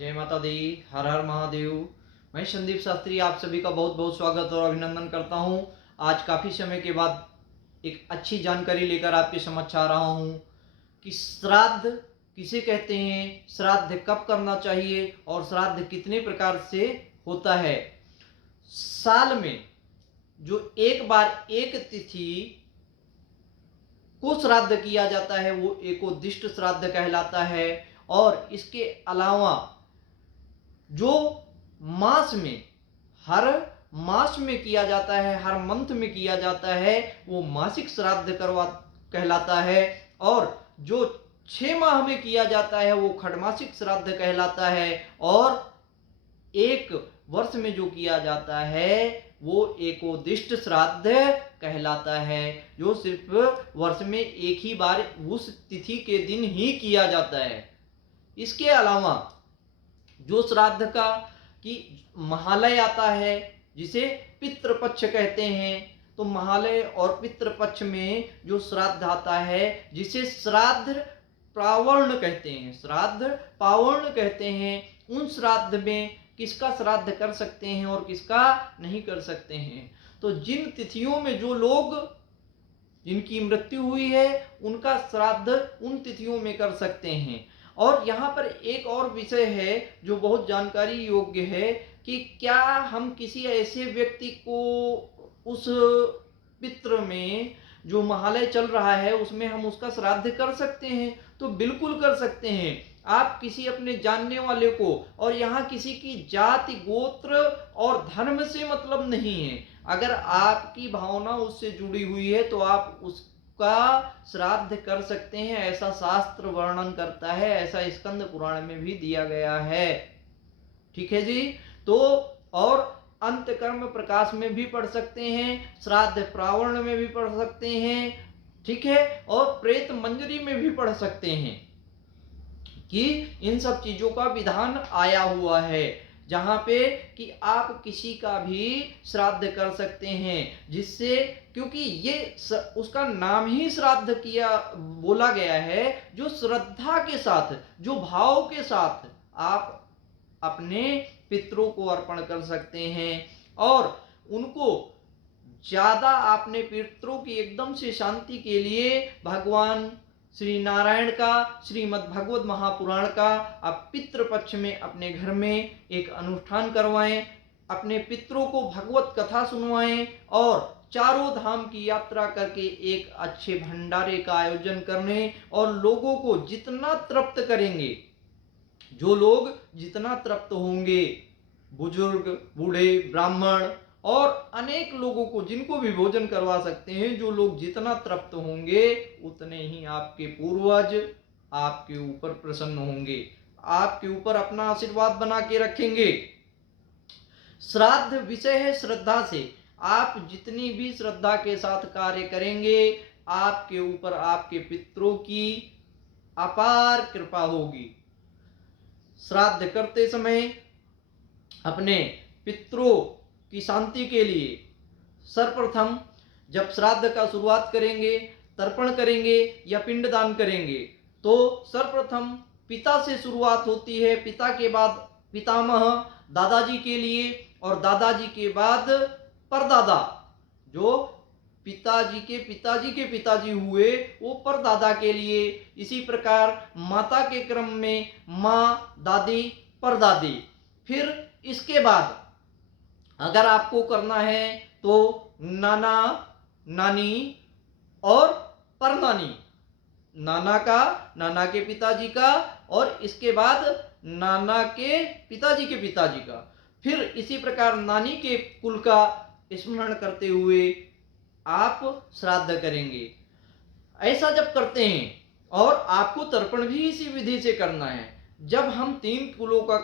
जय माता दी। हर हर महादेव। मैं संदीप शास्त्री आप सभी का बहुत बहुत स्वागत और अभिनंदन करता हूं। आज काफ़ी समय के बाद एक अच्छी जानकारी लेकर आपके समक्ष आ रहा हूं कि श्राद्ध किसे कहते हैं, श्राद्ध कब करना चाहिए और श्राद्ध कितने प्रकार से होता है। साल में जो एक बार एक तिथि को श्राद्ध किया जाता है वो एकोदिष्ट श्राद्ध कहलाता है। और इसके अलावा जो मास में हर मास में किया जाता है, हर मंथ में किया जाता है, वो मासिक श्राद्ध कहलाता है। और जो 6 माह में किया जाता है वो खडमासिक श्राद्ध कहलाता है। और एक वर्ष में जो किया जाता है वो एकोदिष्ट श्राद्ध कहलाता है, जो सिर्फ वर्ष में एक ही बार उस तिथि के दिन ही किया जाता है। इसके अलावा जो श्राद्ध का कि महालय आता है जिसे पितृपक्ष कहते हैं, तो महालय और पितृपक्ष में जो श्राद्ध आता है जिसे श्राद्ध पावर्ण कहते हैं, श्राद्ध पावर्ण कहते हैं, उन श्राद्ध में किसका श्राद्ध कर सकते हैं और किसका नहीं कर सकते हैं। तो जिन तिथियों में जो लोग जिनकी मृत्यु हुई है उनका श्राद्ध उन तिथियों में कर सकते हैं। और यहाँ पर एक और विषय है जो बहुत जानकारी योग्य है कि क्या हम किसी ऐसे व्यक्ति को उस पितृ में जो महालय चल रहा है उसमें हम उसका श्राद्ध कर सकते हैं। तो बिल्कुल कर सकते हैं। आप किसी अपने जानने वाले को, और यहाँ किसी की जाति गोत्र और धर्म से मतलब नहीं है, अगर आपकी भावना उससे जुड़ी हुई है तो आप उसका श्राद्ध कर सकते हैं। ऐसा शास्त्र वर्णन करता है, ऐसा स्कंद पुराण में भी दिया गया है। ठीक है जी। तो और अंतकर्म प्रकाश में भी पढ़ सकते हैं, श्राद्ध प्रावर्ण में भी पढ़ सकते हैं, ठीक है, और प्रेत मंजरी में भी पढ़ सकते हैं कि इन सब चीजों का विधान आया हुआ है, जहां पे कि आप किसी का भी श्राद्ध कर सकते हैं, जिससे क्योंकि ये उसका नाम ही श्राद्ध किया बोला गया है, जो श्रद्धा के साथ, जो भाव के साथ आप अपने पितरों को अर्पण कर सकते हैं। और उनको ज्यादा आपने पितरों की एकदम से शांति के लिए भगवान श्री नारायण का, श्रीमद् भगवत महापुराण का आप पितृपक्ष में अपने घर में एक अनुष्ठान करवाएं, अपने पितरों को भगवत कथा सुनवाएं और चारों धाम की यात्रा करके एक अच्छे भंडारे का आयोजन करने, और लोगों को जितना तृप्त करेंगे, जो लोग जितना तृप्त होंगे, बुजुर्ग, बूढ़े, ब्राह्मण और अनेक लोगों को जिनको भी भोजन करवा सकते हैं, जो लोग जितना तृप्त होंगे उतने ही आपके पूर्वज आपके ऊपर प्रसन्न होंगे, आपके ऊपर अपना आशीर्वाद बना के रखेंगे। श्राद्ध विषय है श्रद्धा से। आप जितनी भी श्रद्धा के साथ कार्य करेंगे आपके ऊपर आपके पितरों की अपार कृपा होगी। श्राद्ध करते समय अपने पितरों की शांति के लिए सर्वप्रथम जब श्राद्ध का शुरुआत करेंगे, तर्पण करेंगे या पिंडदान करेंगे, तो सर्वप्रथम पिता से शुरुआत होती है। पिता के बाद पितामह दादाजी के लिए, और दादाजी के बाद परदादा, जो पिताजी के पिताजी के पिताजी हुए वो परदादा के लिए। इसी प्रकार माता के क्रम में माँ, दादी, परदादी। फिर इसके बाद अगर आपको करना है तो नाना, नानी और परनानी। नाना का, नाना के पिताजी का, और इसके बाद नाना के पिताजी का। फिर इसी प्रकार नानी के कुल का स्मरण करते हुए आप श्राद्ध करेंगे। ऐसा जब करते हैं, और आपको तर्पण भी इसी विधि से करना है। जब हम 3 कुलों का